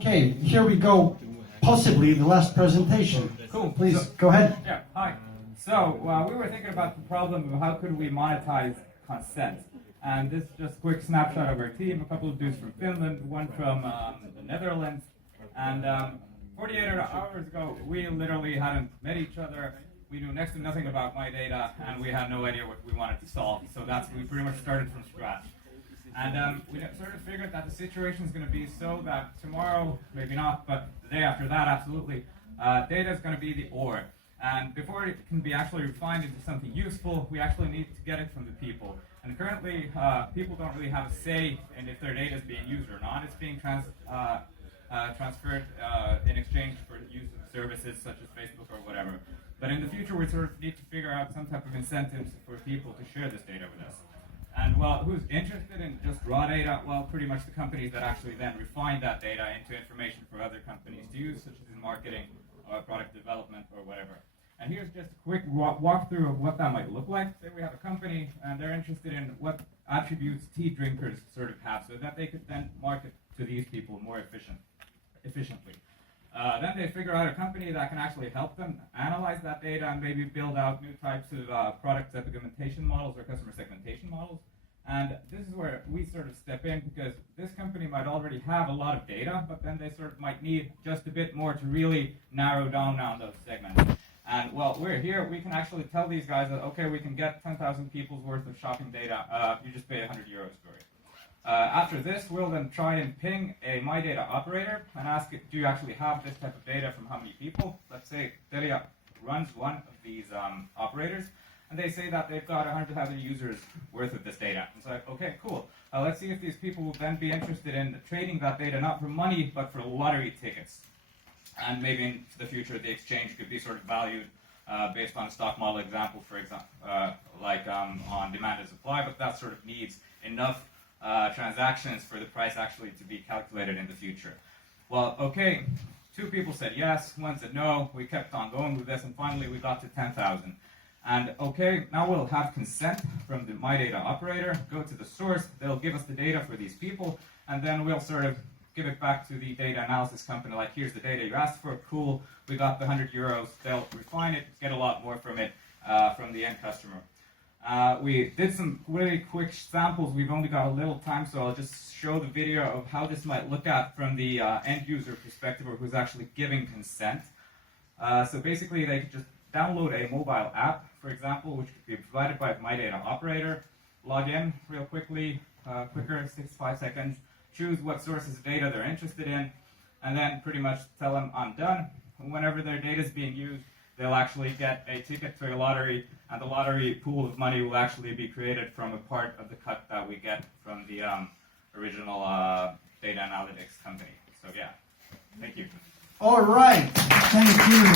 Okay, here we go. Possibly the last presentation. Cool. Please, So, go ahead. Yeah, hi. So, we were thinking about the problem of how could we monetize consent. And this is just a quick snapshot of our team. A couple of dudes from Finland, one from the Netherlands. And 48 hours ago, we literally hadn't met each other. We knew next to nothing about MyData, and we had no idea what we wanted to solve. So we pretty much started from scratch. And we sort of figured that the situation is going to be so that tomorrow, maybe not, but the day after that, absolutely, data is going to be the ore. And before it can be actually refined into something useful, we actually need to get it from the people. And currently, people don't really have a say in if their data is being used or not. It's being transferred in exchange for use of services such as Facebook or whatever. But in the future, we sort of need to figure out some type of incentives for people to share this data with us. And well, who's interested in just raw data? Well, pretty much the companies that actually then refine that data into information for other companies to use, such as in marketing or product development or whatever. And here's just a quick walkthrough of what that might look like. Say we have a company and they're interested in what attributes tea drinkers sort of have so that they could then market to these people more efficiently. Then they figure out a company that can actually help them analyze that data and maybe build out new types of product segmentation models or customer segmentation models. And this is where we sort of step in because this company might already have a lot of data, but then they sort of might need just a bit more to really narrow down on those segments. And well, we're here, we can actually tell these guys that, okay, we can get 10,000 people's worth of shopping data, you just pay 100 euros for it. After this, we'll then try and ping a MyData operator and ask it, do you actually have this type of data from how many people? Let's say Telia runs one of these operators, and they say that they've got 100,000 users worth of this data. It's like, okay, cool. Let's see if these people will then be interested in trading that data, not for money, but for lottery tickets. And maybe in the future, the exchange could be sort of valued based on a stock model example, for example, like on demand and supply, but that sort of needs enough transactions for the price actually to be calculated in the future. Well, okay, 2 people said yes, 1 said no. We kept on going with this, and finally we got to 10,000. And okay, now we'll have consent from the MyData operator, go to the source, they'll give us the data for these people, and then we'll sort of give it back to the data analysis company, like, here's the data you asked for, cool, we got the 100 euros, they'll refine it, get a lot more from it, from the end customer. We did some really quick samples. We've only got a little time, so I'll just show the video of how this might look at from the end user perspective, or who's actually giving consent. So basically, they could just download a mobile app, for example, which could be provided by the MyData operator, log in real quickly, quicker, 5 seconds, choose what sources of data they're interested in, and then pretty much tell them, I'm done. Whenever their data is being used, they'll actually get a ticket to a lottery, and the lottery pool of money will actually be created from a part of the cut that we get from the original data analytics company. So yeah, thank you. All right, thank you.